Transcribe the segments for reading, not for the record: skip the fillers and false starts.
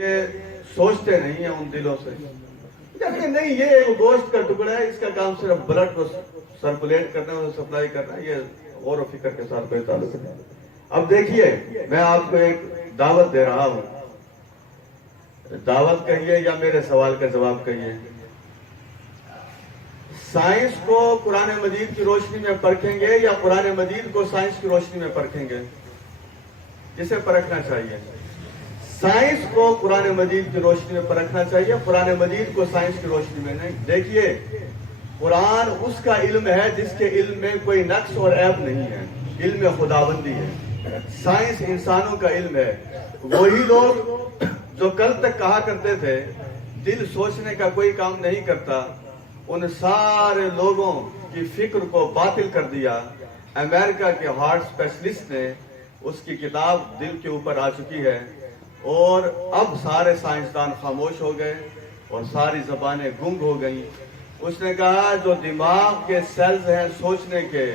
یہ سوچتے نہیں ہیں ان دلوں سے کہ نہیں یہ ایک گوشت کا ٹکڑا ہے، اس کا کام صرف بلڈ کو سرکولیٹ کرنا ہے، سپلائی کرنا ہے، یہ غور و فکر کے ساتھ کوئی تعلق نہیں۔ اب دیکھیے میں آپ کو ایک دعوت دے رہا ہوں، دعوت کہیے یا میرے سوال کا جواب کہیے۔ سائنس کو قرآن مجید کی روشنی میں پرکھیں گے یا قرآن مجید کو سائنس کی روشنی میں پرکھیں گے؟ جسے پرکھنا چاہیے سائنس کو قرآن مجید کی روشنی میں پرکھنا چاہیے، قرآن مجید کو سائنس کی روشنی میں نہیں۔ دیکھیے قرآن اس کا علم ہے جس کے علم میں کوئی نقص اور عیب نہیں ہے، علم خداوندی ہے۔ سائنس انسانوں کا علم ہے۔ وہی لوگ جو کل تک کہا کرتے تھے دل سوچنے کا کوئی کام نہیں کرتا، ان سارے لوگوں کی فکر کو باطل کر دیا۔ امریکہ کے ہارٹ اسپیشلسٹ نے اس کی کتاب دل کے اوپر آ چکی ہے، اور اب سارے سائنسدان خاموش ہو گئے اور ساری زبانیں گنگ ہو گئیں۔ اس نے کہا جو دماغ کے سیلز ہیں سوچنے کے،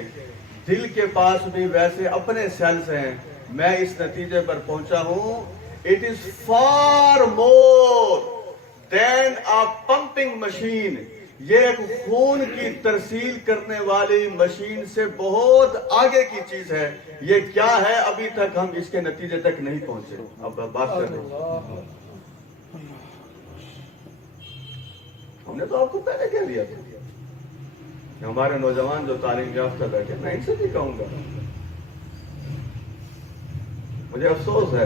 دل کے پاس بھی ویسے اپنے سیلز ہیں۔ میں اس نتیجے پر پہنچا ہوں، it is far more than a pumping machine, یہ ایک خون کی ترسیل کرنے والی مشین سے بہت آگے کی چیز ہے۔ یہ کیا ہے ابھی تک ہم اس کے نتیجے تک نہیں پہنچے۔ اب بات کر رہے ہیں، ہم نے تو آپ کو پہلے کہہ دیا تھا کہ ہمارے نوجوان جو تعلیم یافتہ بیٹھے، میں ان سے بھی کہوں گا، مجھے افسوس ہے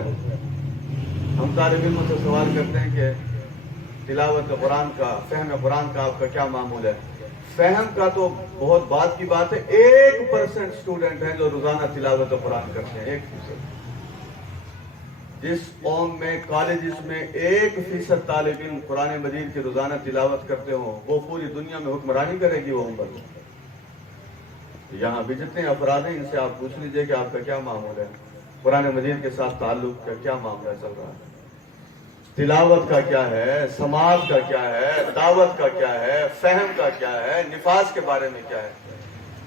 ہم طالب علموں سے سوال کرتے ہیں کہ تلاوت قرآن کا، فہم قرآن کا آپ کا کیا معمول ہے؟ فہم کا تو بہت بات کی بات ہے، 1% اسٹوڈنٹ ہیں جو روزانہ تلاوت قرآن کرتے ہیں، 1%۔ جس قوم میں کالجز میں 1% طالب علم قرآن مجید کی روزانہ تلاوت کرتے ہوں، وہ پوری دنیا میں حکمرانی کرے گی وہ امت۔ یہاں بھی جتنے افراد ہیں ان سے آپ پوچھ لیجئے کہ آپ کا کیا معمول ہے، قرآن مجید کے ساتھ تعلق کا کیا معاملہ چل رہا ہے، تلاوت کا کیا ہے، سماعت کا کیا ہے، دعوت کا کیا ہے، فہم کا کیا ہے، نفاذ کے بارے میں کیا ہے۔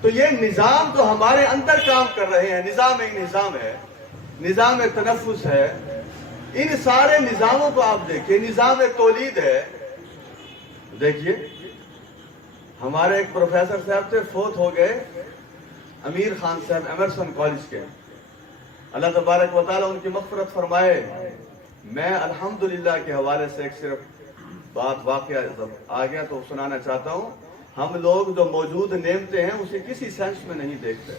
تو یہ نظام تو ہمارے اندر کام کر رہے ہیں، نظام ایک نظام ہے، نظام تنفس ہے۔ ان سارے نظاموں کو آپ دیکھیں، نظام تولید ہے۔ دیکھیے ہمارے ایک پروفیسر صاحب تھے، فوت ہو گئے، امیر خان صاحب، ایمرسن کالج کے، اللہ تبارک و تعالیٰ ان کی مغفرت فرمائے۔ میں الحمدللہ کے حوالے سے ایک صرف بات واقعہ آ گیا تو سنانا چاہتا ہوں۔ ہم لوگ جو موجود نعمتیں ہیں اسے کسی سینس میں نہیں دیکھتے،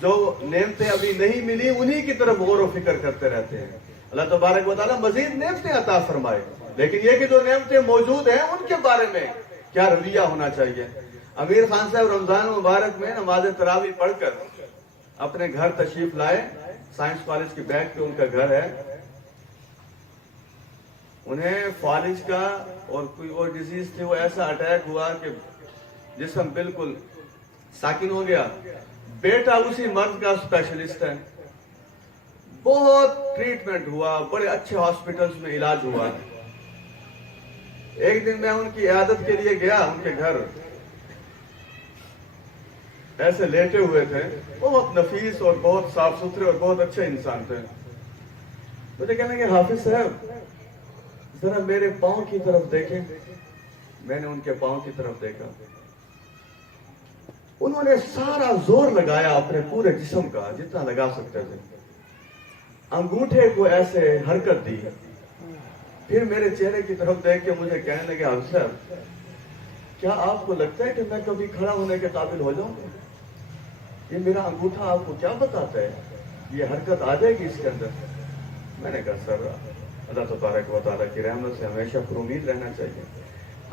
جو نعمتیں ابھی نہیں ملی انہی کی طرف غور و فکر کرتے رہتے ہیں۔ اللہ تبارک و تعالیٰ مزید نعمتیں عطا فرمائے، لیکن یہ کہ جو نعمتیں موجود ہیں ان کے بارے میں کیا رویہ ہونا چاہیے۔ امیر خان صاحب رمضان مبارک میں نماز تراویح پڑھ کر اپنے گھر تشریف لائے، سائنس کالج کی بیک پہ ان کا گھر ہے۔ انہیں فالج کا اور کوئی اور ڈیزیز تھی، وہ ایسا اٹیک ہوا کہ جسم بالکل ساکن ہو گیا۔ بیٹا اسی مرض کا اسپیشلسٹ ہے، بہت ٹریٹمنٹ ہوا، بڑے اچھے ہاسپٹلز میں علاج ہوا۔ ایک دن میں ان کی عیادت کے لیے گیا، ان کے گھر ایسے لیٹے ہوئے تھے، بہت نفیس اور بہت صاف ستھرے اور بہت اچھے انسان تھے۔ مجھے کہنے کہ حافظ صاحب ذرا میرے پاؤں کی طرف دیکھیں۔ میں نے ان کے پاؤں کی طرف دیکھا، انہوں نے سارا زور لگایا اپنے پورے جسم کا جتنا لگا سکتے تھے، انگوٹھے کو ایسے حرکت دی، پھر میرے چہرے کی طرف دیکھ کے مجھے کہنے لگے حافظ صاحب کیا آپ کو لگتا ہے کہ میں کبھی کھڑا ہونے کے قابل ہو جاؤں گا؟ یہ میرا انگوٹھا آپ کو کیا بتاتا ہے، یہ حرکت آ جائے گی اس کے اندر؟ میں نے کہا سر اللہ تبارک و تعالیٰ کی رحمت سے ہمیشہ پر امید رہنا چاہیے۔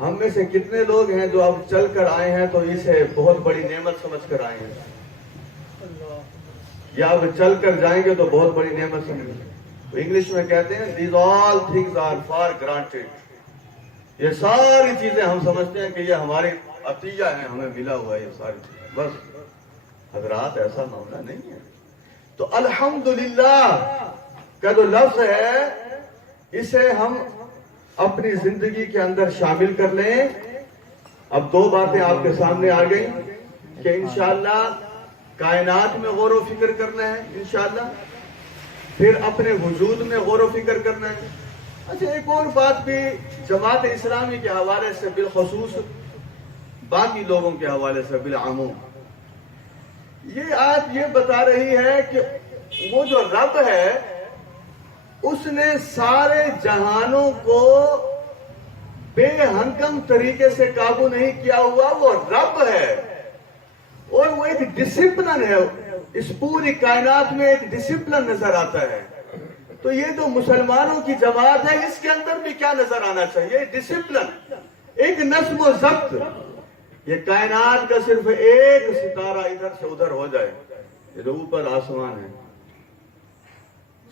ہم میں سے کتنے لوگ ہیں جو اب چل کر آئے ہیں تو اسے بہت بڑی نعمت سمجھ کر آئے ہیں، یا اب چل کر جائیں گے تو بہت بڑی نعمت سمجھ گے؟ تو انگلش میں کہتے ہیں these all things are for granted، یہ ساری چیزیں ہم سمجھتے ہیں کہ یہ ہماری عطیہ ہیں، ہمیں ملا ہوا ہے یہ ساری چیزیں۔ بس حضرات ایسا معاملہ نہیں ہے۔ تو الحمدللہ کا جو لفظ ہے اسے ہم اپنی زندگی کے اندر شامل کر لیں۔ اب دو باتیں آپ کے سامنے آ گئی کہ انشاءاللہ کائنات میں غور و فکر کرنا ہے، انشاءاللہ پھر اپنے وجود میں غور و فکر کرنا ہے، اچھا ایک اور بات بھی جماعت اسلامی کے حوالے سے بالخصوص باقی لوگوں کے حوالے سے بالعموم، یہ آج یہ بتا رہی ہے کہ وہ جو رب ہے اس نے سارے جہانوں کو بے ہنگم طریقے سے قابو نہیں کیا ہوا، وہ رب ہے اور وہ ایک ڈسپلن ہے، اس پوری کائنات میں ایک ڈسپلن نظر آتا ہے۔ تو یہ جو مسلمانوں کی جماعت ہے اس کے اندر بھی کیا نظر آنا چاہیے؟ ڈسپلن، ایک نظم و ضبط۔ یہ کائنات کا صرف ایک ستارہ ادھر سے ادھر ہو جائے، یہ جو اوپر آسمان ہے،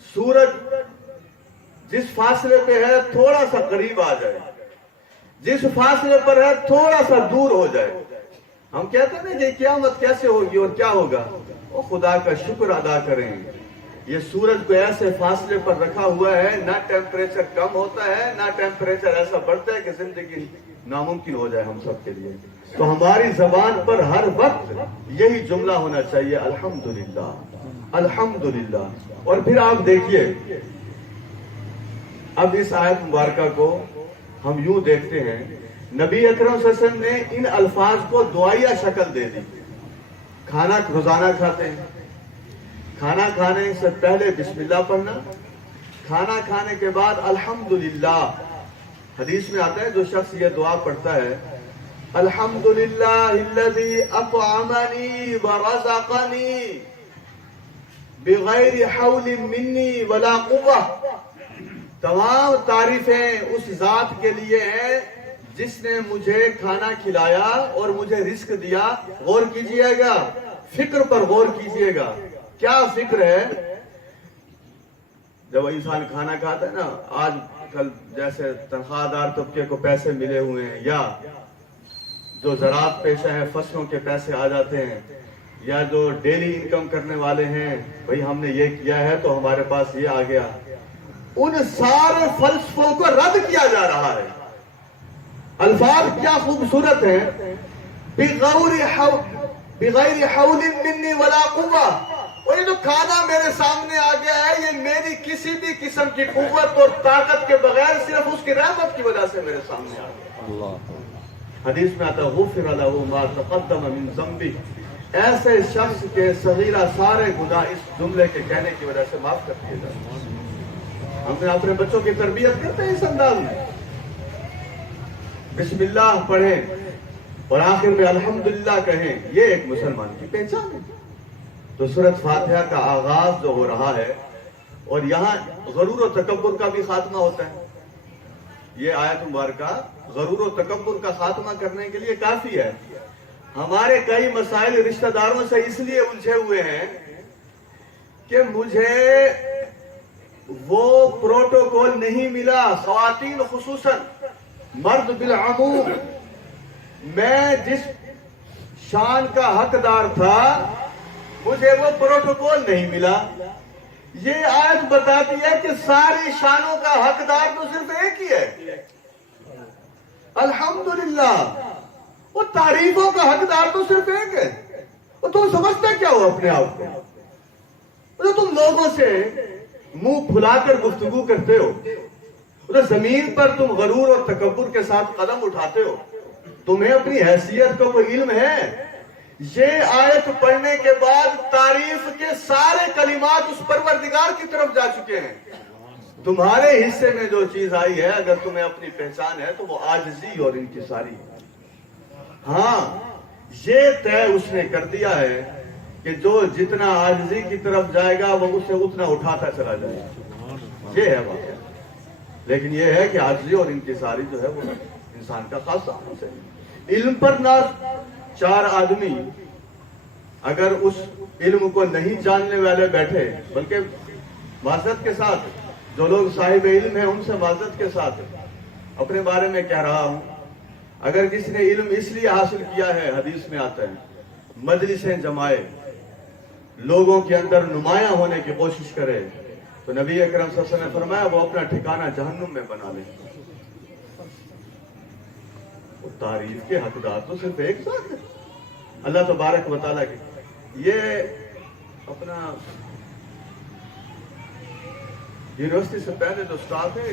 سورج جس فاصلے پہ ہے تھوڑا سا قریب آ جائے، جس فاصلے پر ہے تھوڑا سا دور ہو جائے، ہم کہتے ہیں نا کہ قیامت کیسے ہوگی اور کیا ہوگا؟ وہ خدا کا شکر ادا کریں، یہ سورج کو ایسے فاصلے پر رکھا ہوا ہے، نہ ٹیمپریچر کم ہوتا ہے نہ ٹیمپریچر ایسا بڑھتا ہے کہ زندگی ناممکن ہو جائے ہم سب کے لیے۔ تو ہماری زبان پر ہر وقت یہی جملہ ہونا چاہیے، الحمدللہ الحمدللہ۔ اور پھر آپ دیکھیے اب اس آیت مبارکہ کو ہم یوں دیکھتے ہیں، نبی اکرم صلی اللہ علیہ وسلم نے ان الفاظ کو دعائیہ شکل دے دی۔ کھانا روزانہ کھاتے ہیں، کھانا کھانے سے پہلے بسم اللہ پڑھنا، کھانا کھانے کے بعد الحمدللہ۔ حدیث میں آتا ہے جو شخص یہ دعا پڑھتا ہے، الحمدللہ الذی اطعمنی ورزقنی بغیر حول منی ولا قوہ، تمام تعریفیں اس ذات کے لیے ہیں جس نے مجھے کھانا کھلایا اور مجھے رزق دیا۔ غور کیجئے گا، فکر پر غور کیجئے گا، کیا فکر ہے؟ جب انسان کھانا کھاتا ہے نا، آج کل جیسے تنخواہ دار طبقے کو پیسے ملے ہوئے ہیں، یا جو زراعت پیشہ ہیں فصلوں کے پیسے آ جاتے ہیں، یا جو ڈیلی انکم کرنے والے ہیں، بھئی ہم نے یہ کیا ہے تو ہمارے پاس یہ آ گیا، ان سارے فلسفوں کو رد کیا جا رہا ہے۔ الفاظ کیا خوبصورت ہیں، بغیر حول منی ولا قوہ، اور یہ جو کھانا میرے سامنے آ گیا ہے یہ میری کسی بھی قسم کی قوت اور طاقت کے بغیر صرف اس کی رحمت کی وجہ سے میرے سامنے آ گیا۔ حدیث میں آتا ہے غفر لہ ما تقدم من ذنبہ، ایسے شخص کے صغیرہ سارے گناہ اس جملے کے کہنے کی وجہ سے معاف کر دیے جاتے ہیں۔ ہم نے اپنے بچوں کی تربیت کرتے ہیں اس انداز میں، بسم اللہ پڑھیں اور آخر میں الحمدللہ کہیں، یہ ایک مسلمان کی پہچان ہے۔ تو سورۃ فاتحہ کا آغاز جو ہو رہا ہے، اور یہاں غرور و تکبر کا بھی خاتمہ ہوتا ہے، یہ آیت مبارکہ غرور و تکبر کا خاتمہ کرنے کے لیے کافی ہے۔ ہمارے کئی مسائل رشتہ داروں سے اس لیے الجھے ہوئے ہیں کہ مجھے وہ پروٹوکول نہیں ملا، خواتین خصوصاً، مرد بالعموم، میں جس شان کا حقدار تھا مجھے وہ پروٹوکول نہیں ملا۔ یہ آیت بتاتی ہے کہ ساری شانوں کا حقدار تو صرف ایک ہی ہے، الحمدللہ۔ وہ تعریفوں کا حقدار تو صرف ایک ہے۔ وہ تم سمجھتے کیا ہو اپنے آپ کو؟ تم لوگوں سے منہ پھلا کر گفتگو کرتے ہو، زمین پر تم غرور اور تکبر کے ساتھ قدم اٹھاتے ہو، تمہیں اپنی حیثیت کا کوئی علم ہے؟ یہ آیت پڑھنے کے بعد تعریف کے سارے کلمات اس پروردگار کی طرف جا چکے ہیں۔ تمہارے حصے میں جو چیز آئی ہے، اگر تمہیں اپنی پہچان ہے تو وہ عاجزی اور انکساری ہے۔ ہاں، یہ طے اس نے کر دیا ہے کہ جو جتنا عاجزی کی طرف جائے گا وہ اسے اتنا اٹھاتا چلا جائے گا، یہ ہے بات۔ لیکن یہ ہے کہ عاجزی اور انکساری جو ہے وہ انسان کا خاص ہونا چاہیے۔ علم پر ناز، چار آدمی اگر اس علم کو نہیں جاننے والے بیٹھے، بلکہ معذرت کے ساتھ جو لوگ صاحب علم ہیں ان سے معذرت کے ساتھ اپنے بارے میں کہہ رہا ہوں، اگر کسی نے علم اس لیے حاصل کیا ہے، حدیث میں آتا ہے مجلسیں جمائے، لوگوں کے اندر نمایاں ہونے کی کوشش کرے، تو نبی اکرم صلی اللہ علیہ وسلم نے فرمایا وہ اپنا ٹھکانہ جہنم میں بنا لے۔ وہ تعریف کے حقدار تو صرف ایک ذات ہے، اللہ تبارک و تعالیٰ کی۔ یہ اپنا یونیورسٹی سے پہلے جو سٹاف ہے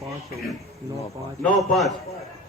9:05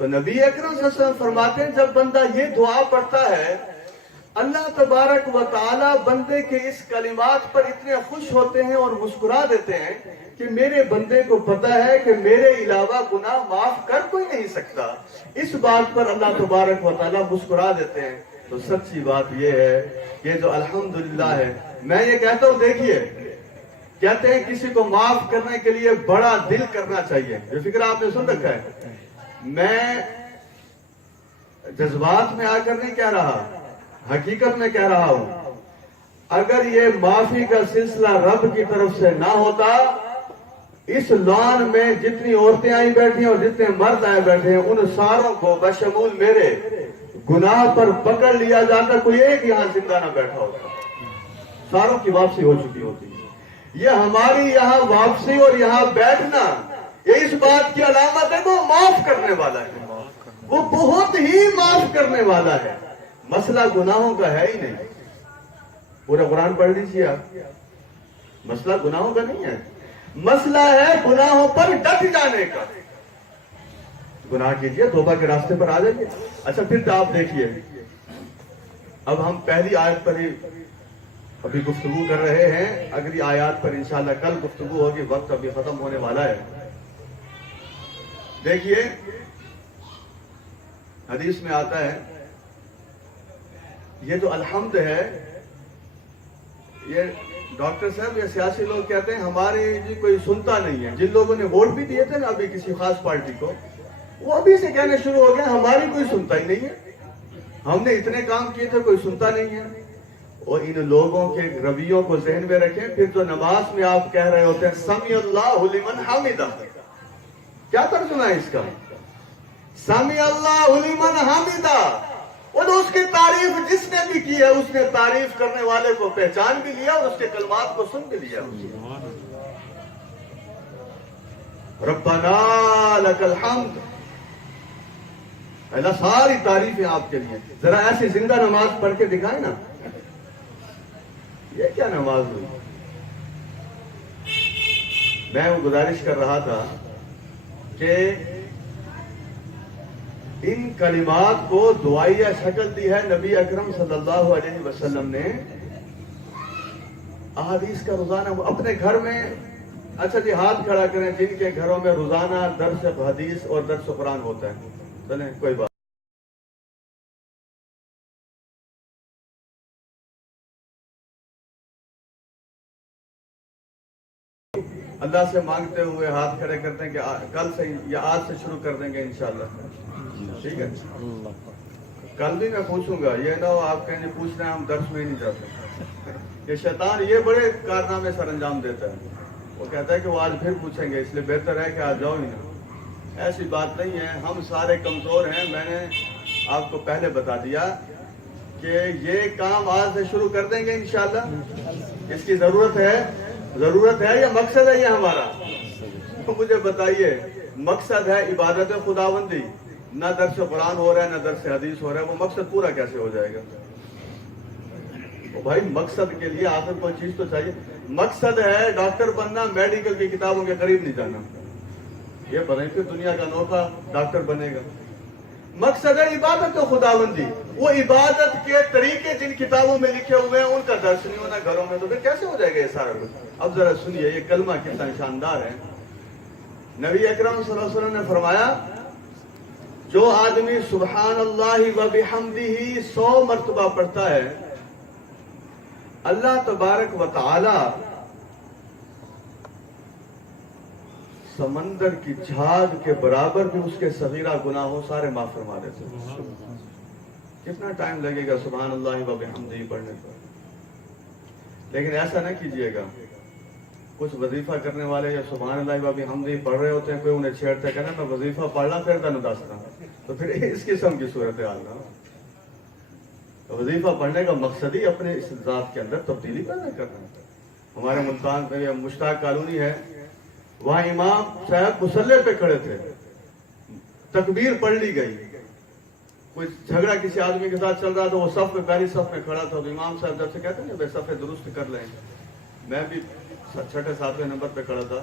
تو نبی اکرم صلی اللہ علیہ وسلم فرماتے ہیں جب بندہ یہ دعا پڑھتا ہے اللہ تبارک و تعالی بندے کے اس کلمات پر اتنے خوش ہوتے ہیں اور مسکرا دیتے ہیں کہ میرے بندے کو پتا ہے کہ میرے علاوہ گناہ معاف کر کوئی نہیں سکتا. اس بات پر اللہ تبارک و تعالی مسکرا دیتے ہیں. تو سچی بات یہ ہے کہ جو الحمدللہ ہے, میں یہ کہتا ہوں, دیکھیے کہتے ہیں کسی کو معاف کرنے کے لیے بڑا دل کرنا چاہیے. یہ فکر آپ نے سن رکھا ہے. میں جذبات میں آ کر نہیں کہہ رہا, حقیقت میں کہہ رہا ہوں. اگر یہ معافی کا سلسلہ رب کی طرف سے نہ ہوتا, اس لان میں جتنی عورتیں آئی بیٹھی ہیں اور جتنے مرد آئے بیٹھے ہیں, ان ساروں کو بشمول میرے گناہ پر پکڑ لیا جاتا, کوئی ایک یہاں زندہ نہ بیٹھا ہوتا, ساروں کی واپسی ہو چکی ہوتی. یہ ہماری یہاں واپسی اور یہاں بیٹھنا یہ اس بات کی علامت ہے وہ معاف کرنے والا ہے, وہ بہت ہی معاف کرنے والا ہے. مسئلہ گناہوں کا ہے ہی نہیں. پورا قرآن پڑھ لیجیے آپ, مسئلہ گناہوں کا نہیں ہے, مسئلہ ہے گناہوں پر ڈٹ جانے کا. گناہ کیجئے, توبہ کے راستے پر آ جائیے. اچھا پھر تو آپ دیکھیے, اب ہم پہلی آیت پر ہی ابھی گفتگو کر رہے ہیں, اگلی آیات پر انشاءاللہ کل گفتگو ہوگی, وقت ابھی ختم ہونے والا ہے. دیکھیے حدیث میں آتا ہے یہ جو الحمد ہے, یہ ڈاکٹر صاحب یا سیاسی لوگ کہتے ہیں ہمارے جی کوئی سنتا نہیں ہے. جن لوگوں نے ووٹ بھی دیے تھے نا ابھی کسی خاص پارٹی کو, وہ ابھی سے کہنے شروع ہو گئے ہماری کوئی سنتا ہی نہیں ہے, ہم نے اتنے کام کیے تھے کوئی سنتا نہیں ہے. اور ان لوگوں کے رویوں کو ذہن میں رکھیں. پھر جو نماز میں آپ کہہ رہے ہوتے ہیں سمی اللہ لمن حمدہ, کیا ترجمہ ہے اس کا؟ سمی اللہ لمن حمدہ. اور اس کی تعریف جس نے بھی کی ہے اس نے تعریف کرنے والے کو پہچان بھی لیا اور اس کے کلمات کو سن بھی لیا. ربنا لک الحمد, اللہ ساری تعریفیں آپ کے لیے. ذرا ایسی زندہ نماز پڑھ کے دکھائیں نا, یہ کیا نماز ہوئی؟ میں وہ گزارش کر رہا تھا کہ ان کلمات کو دعائیہ شکل دی ہے نبی اکرم صلی اللہ علیہ وسلم نے. احادیث کا روزانہ اپنے گھر میں, اچھا جی ہاتھ کھڑا کریں جن کے گھروں میں روزانہ درس حدیث اور درس قرآن ہوتا ہے. چلیں کوئی بات. اللہ سے مانگتے ہوئے ہاتھ کھڑے کرتے ہیں کہ کل سے یا آج سے شروع کر دیں گے انشاءاللہ. ٹھیک ہے, کل بھی میں پوچھوں گا, یہ نہ ہو آپ کہیں پوچھ رہے ہیں ہم درس میں ہی نہیں جاتے. کہ شیطان یہ بڑے کارنامے سر انجام دیتا ہے. وہ کہتا ہے کہ وہ آج پھر پوچھیں گے, اس لیے بہتر ہے کہ آج جاؤ ہی نہ. ایسی بات نہیں ہے, ہم سارے کمزور ہیں. میں نے آپ کو پہلے بتا دیا کہ یہ کام آج سے شروع کر دیں گے انشاءاللہ. اس کی ضرورت ہے یا مقصد ہے یہ ہمارا؟ تو مجھے بتائیے, مقصد ہے عبادت خداوندی, نہ درس قرآن ہو رہا ہے نہ درس حدیث ہو رہا ہے, وہ مقصد پورا کیسے ہو جائے گا؟ بھائی مقصد کے لیے آخر کوئی چیز تو چاہیے. مقصد ہے ڈاکٹر بننا, میڈیکل کی کتابوں کے قریب نہیں جانا. یہ پتہ نہیں کہ دنیا کا نوکا ڈاکٹر بنے گا. مقصد ہے عبادت خداوندی. وہ عبادت کے طریقے جن کتابوں میں لکھے ہوئے ہیں ان کا درس نہیں ہونا گھروں میں, تو پھر کیسے ہو جائے گا یہ سارا کچھ؟ اب ذرا سنیے یہ کلمہ کتنا شاندار ہے. نبی اکرم صلی اللہ علیہ وسلم نے فرمایا جو آدمی سبحان اللہ و بحمدہ 100 مرتبہ پڑھتا ہے, اللہ تبارک و تعالی سمندر کی جھاگ کے برابر بھی اس کے صغیرہ گناہوں سارے معاف فرما دیتے ہیں. کتنا ٹائم لگے گا سبحان اللہ و بحمدہ پڑھنے پر؟ لیکن ایسا نہ کیجئے گا, کچھ وظیفہ کرنے والے یا سبحان اللہ و بحمدہ پڑھ رہے ہوتے ہیں, کوئی انہیں چھیڑتا ہے کہنا میں وظیفہ پڑھنا پھرتا نہ دستا, تو پھر اس قسم کی صورتحال نہ. وظیفہ پڑھنے کا مقصد ہی اپنے اس ذات کے اندر تبدیلی پیدا کرنا. ہمارے ملتان میں مشتاق کالونی ہے, وہاں امام صاحب مصلی پہ کھڑے تھے, تکبیر پڑھ لی گئی, کوئی جھگڑا کسی آدمی کے ساتھ چل رہا تھا, وہ صف میں پہلی صف میں کھڑا تھا, تو امام صاحب جب سے کہتے ہیں بھائی صفیں درست کر لیں, میں بھی 6 7 نمبر پہ کھڑا تھا,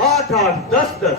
8-8, 10-10,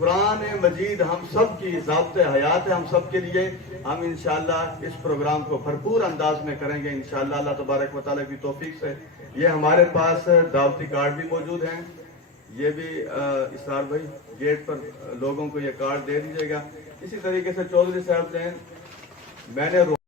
قرآن مجید ہم سب کی ضابط حیات ہے، ہم سب کے لیے. ہم انشاءاللہ اس پروگرام کو بھرپور انداز میں کریں گے انشاءاللہ اللہ تبارک و تعالیٰ کی توفیق سے. یہ ہمارے پاس دعوتی کارڈ بھی موجود ہیں. یہ بھی اسرار بھائی گیٹ پر لوگوں کو یہ کارڈ دے دیجیے گا. اسی طریقے سے چودھری صاحب نے میں نے